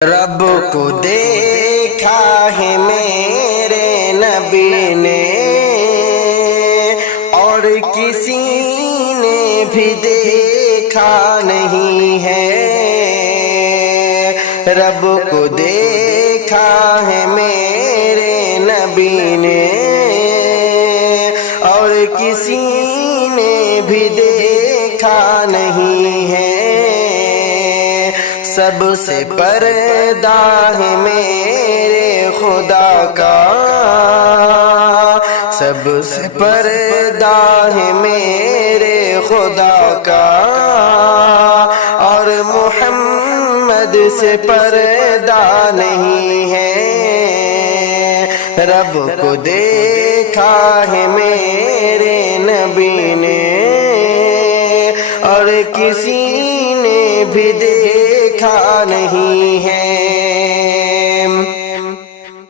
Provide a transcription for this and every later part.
رب کو دیکھا ہے میرے نبی نے اور کسی نے بھی دیکھا نہیں ہے۔ رب کو دیکھا ہے میرے نبی نے اور کسی نے بھی دیکھا نہیں ہے۔ سب سے پردہ ہے میرے خدا کا، سب سے پردہ ہے میرے خدا کا، اور محمد سے پردہ نہیں ہے۔ رب کو دیکھا ہے میرے نبی نے اور کسی نے بھی دیکھا نہیں ہے۔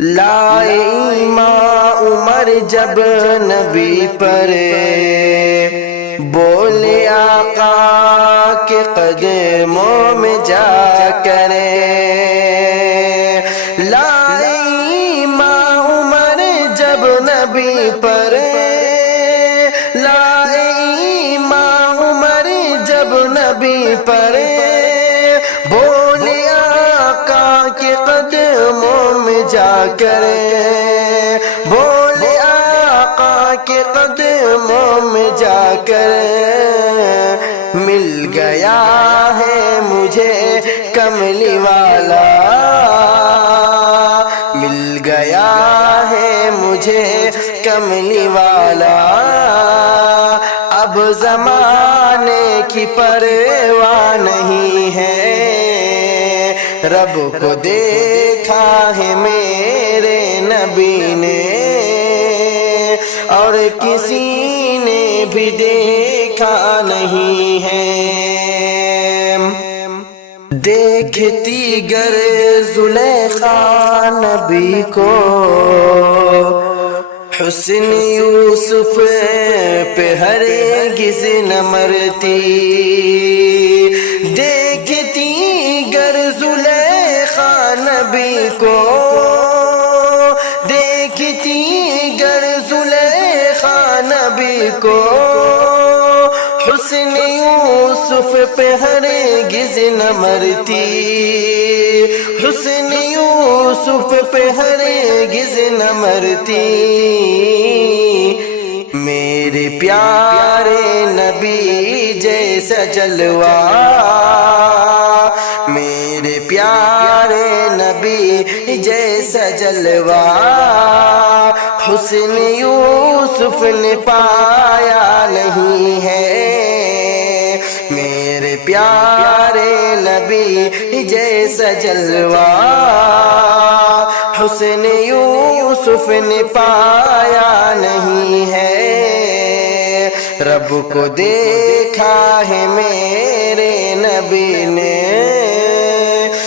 لائے ایمان عمر جب نبی پر، بولے آقا کے قدموں میں جا کر۔ لائے ایمان عمر جب نبی پر، لائے ایمان عمر جب نبی پر، بولے آقا کے قدموں میں جا کر، بولے آقا کے قدموں میں جا کر۔ مل گیا ہے مجھے کملی والا، مل گیا ہے مجھے کملی والا، اب زمانے کی پرواہ نہیں ہے۔ رب کو دیکھا ہے میرے نبی نے اور کسی نے بھی دیکھا نہیں ہے۔ دیکھتی گر زلیخا نبی کو، حسن یوسف پہ ہرگز نہ مرتی۔ دیکھتی گر زلیخا نبی کو، دیکھتی گر زلیخا نبی کو، حسن یوسف پہ ہرگز نہ مرتی، حسن یوسف پہ ہرگز نہ مرتی۔ میرے پیارے نبی جیسا جلوہ، میرے پیارے نبی جیسا جلوہ، حسن یوسف نے پایا نہیں ہے۔ میرے پیارے نبی جیسا جلوہ، حسن یوسف نے پایا نہیں ہے۔ رب کو دیکھا ہے میرے نبی نے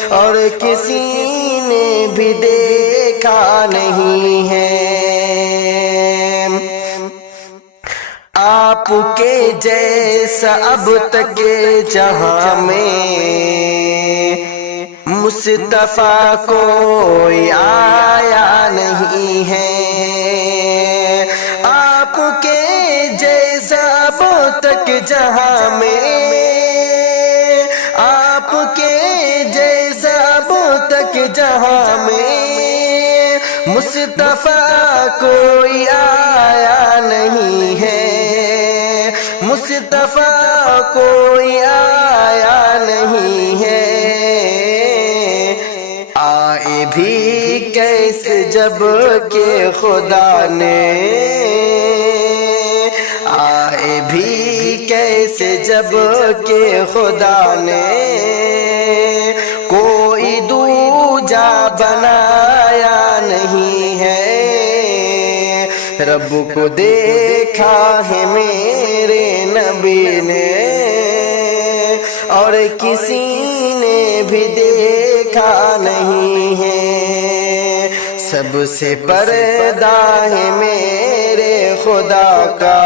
اور کسی نے بھی دیکھا نہیں ہے۔ آپ کے جیسا اب تک جہاں میں مصطفیٰ کوئی آیا نہیں ہے۔ آپ کے جیسا اب تک جہاں میں، آپ کے جیسا اب تک جہاں میں مصطفیٰ کوئی آیا نہیں ہے۔ مصطفیٰ کوئی آیا نہیں ہے۔ آئے بھی کیسے جب کہ خدا نے، آئے بھی کیسے جب کہ خدا نے کوئی دوجا بنایا نہیں ہے۔ رب کو دیکھا ہے میرے نبی نے اور کسی نے بھی دیکھا نہیں ہے۔ سب سے پردہ ہے میرے خدا کا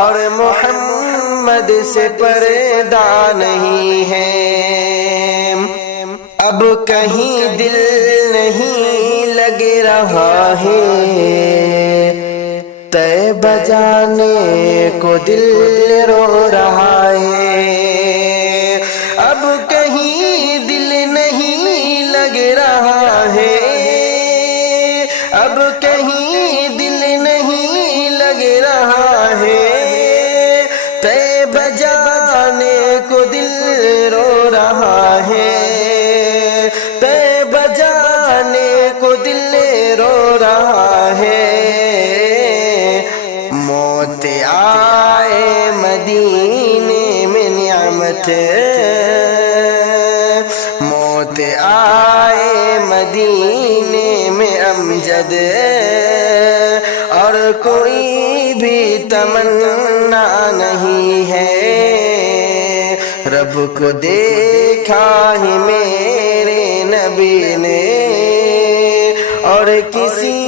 اور محمد سے پردہ نہیں ہے۔ اب کہیں دل نہیں لگ رہا ہے، طیبہ جانے کو دل رو رہا ہے، اب کہیں دل نہیں لگ رہا ہے، اب کہیں دل نہیں لگ رہا ہے، طیبہ جانے کو دل رو رہا ہے، طیبہ جانے کو دل رو رہا ہے، موت آئے مدینے میں نعمت، موت آئے مدینے میں امجد، اور کوئی بھی تمنا نہیں ہے، رب کو دیکھا ہی میرے نبی نے، اور کسی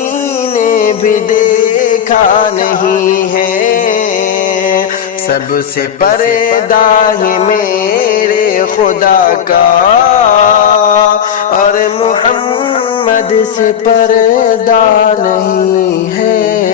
نے بھی دیکھا نہیں ہے، سب سے پردہ ہے میرے خدا کا، اور محمد سے پردہ نہیں ہے۔